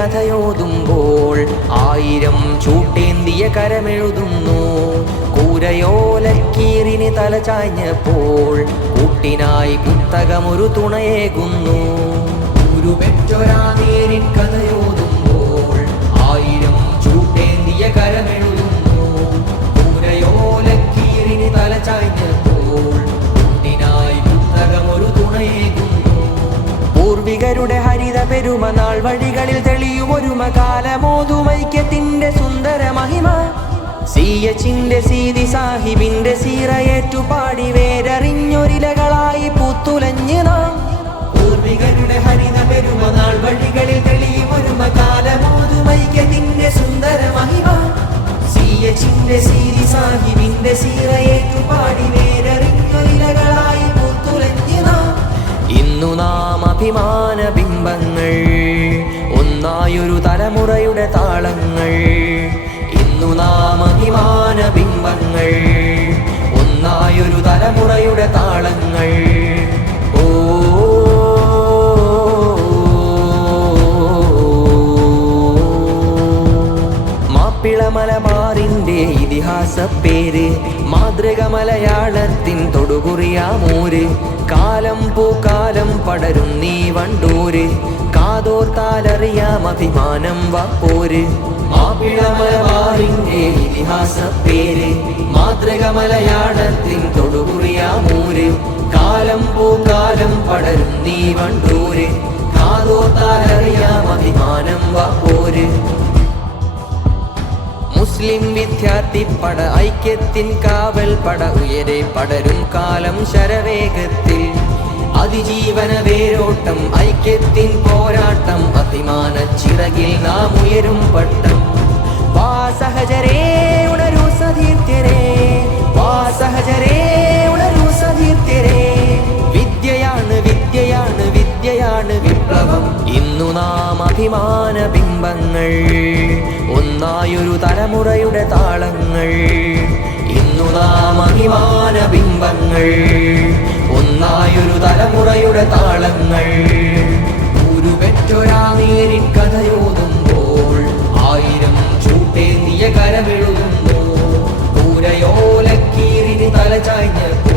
കഥയോതുമ്പോൾ ആയിരം ചൂട്ടേന്തിയ കരമെഴുതുന്നു. കൂരയോലക്കീറിന് തല ചാഞ്ഞപ്പോൾ കൂട്ടിനായി പുസ്തകമൊരു തുണയേകുന്നു. ഉരുപെറ്റൊരാ നേരിൻ കഥയോതുമ്പോൾ ഹരിത പെരുമ നാൾ വഴികളിൽ തെളിയുമൊരുമ കാലമോതുമൈക്യത്തിന്റെ സുന്ദര മഹിമ. സീയച്ചിന്റെ സീതി സാഹിബിന്റെ സീറയേറ്റുപാടി വേരറിഞ്ഞൊരിലകളായി പൂത്തുലഞ്ഞ് നാം. പൂർവികരുടെ ഹരിത പെരുമ നാൾ വഴികളിൽ തെളിയുമൊരുമ കാലമോതുമൈക്യത്തിന്റെ സുന്ദര മഹിമ. സീയച്ചിന്റെ സീതി സാഹിബിന്റെ സീറയേറ്റുപാടി വേരറിഞ്ഞൊരിലകളായി പൂത്തുലഞ്ഞ് നാം. ഇന്നു നാം അഭിമാന ഒന്നായൊരു തലമുറയുടെ താളങ്ങൾ. ഇന്നു നാം അഭിമാന ബിംബങ്ങൾ. ഒന്നായൊരു തലമുറയുടെ താളങ്ങൾ. ഓ ഇതിഹാസ പേര് മാതൃക മലയാളത്തിൻ തൊടുകുറിയാമൂര്. കാലം പൂക്കാലം പടരും നീ വണ്ടൂര്. കാതോർത്താലറിയാം അഭിമാനം വപ്പോര് മാപ്പിള മലബാറിന്റെ ഇതിഹാസ പേര് മാതൃക മലയാളത്തിൻ തൊടുകുറിയാമൂര് കാലം പൂക്കാലം പടരും നീ വണ്ടൂര്. കാതോർത്താലറിയാം അഭിമാനം വപ്പോര് മുസ്ലിം വിദ്യാർത്ഥി പട ഐക്യത്തിൻ കാവൽ പട ഉയരെ പടരും കാലം ശരവേഗത്തിൽ. അതിജീവന വേരോട്ടം ഐക്യത്തിൻ പോരാട്ടം അഭിമാന ചിറകിൽ നാം ഉയരും പട്ടം വാസഹജരേ ഉണരൂ സതീർത്ഥ്യരേ വാസഹജരേ ഉണരൂ സതീർത്ഥ്യരേ. വിദ്യയാണ് വിദ്യയാണ് വിദ്യയാണ് വിപ്ലവം. ഇന്നു നാം അഭിമാന ബിംബങ്ങൾ പുതുതായൊരു തലമുറയുടെ താളങ്ങൾ. ഇന്നു നാം അഭിമാന ബിംബങ്ങൾ. ഒന്നായൊരു തലമുറയുടെ താളങ്ങൾ. ഉരുപെറ്റൊരാ നേരിൽ കഥയോതുമ്പോൾ ആയിരം ചൂട്ടേന്തിയ കരമെഴുതുമ്പോൾ പൂരയോലക്കീറിന് തലചായ്ഞ്ഞ